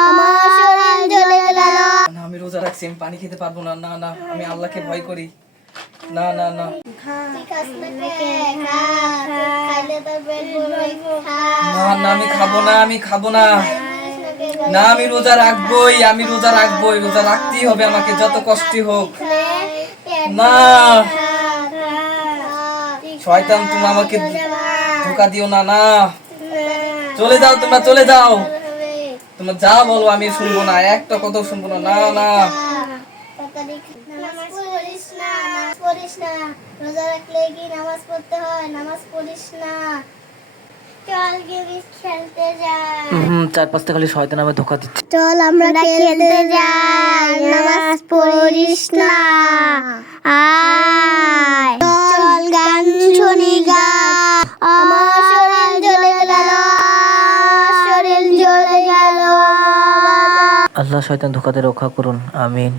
আমার শরীর জ্বলে গেল। না, আমি রোজা রাখছি, আমি পানি খেতে পারবো না। না না, আমি আল্লাহকে ভয় করি। না না না, না না, আমি খাবো না, আমি খাবো না। না, আমি রোজা রাখবোই, আমি রোজা রাখবোই, রোজা রাখতেই হবে আমাকে, যত কষ্টই হোক। না, শয়তান, তুমি আমাকে ধোঁকা দিও না। না, চলে যাও, তোমরা চলে যাও। তোমরা যা বলো আমি শুনবো না, একটা কথাও শুনবো না। না না, রোজা রাখলে কি নামাজ পড়তে হয়? নামাজ পড়িস না। চল গেমস খেলতে যাই। চারপাশটা খালি শয়তান আমাকে ধোঁকা দিচ্ছে। চল আমরা খেলতে যাই। নামাজ পড়িস না। আয় চল গান শুনি গা। আমার শরীর জ্বলে গেল, শরীর জ্বলে গেল। আল্লাহ শয়তান ধোঁকাতে রক্ষা করুন, আমিন।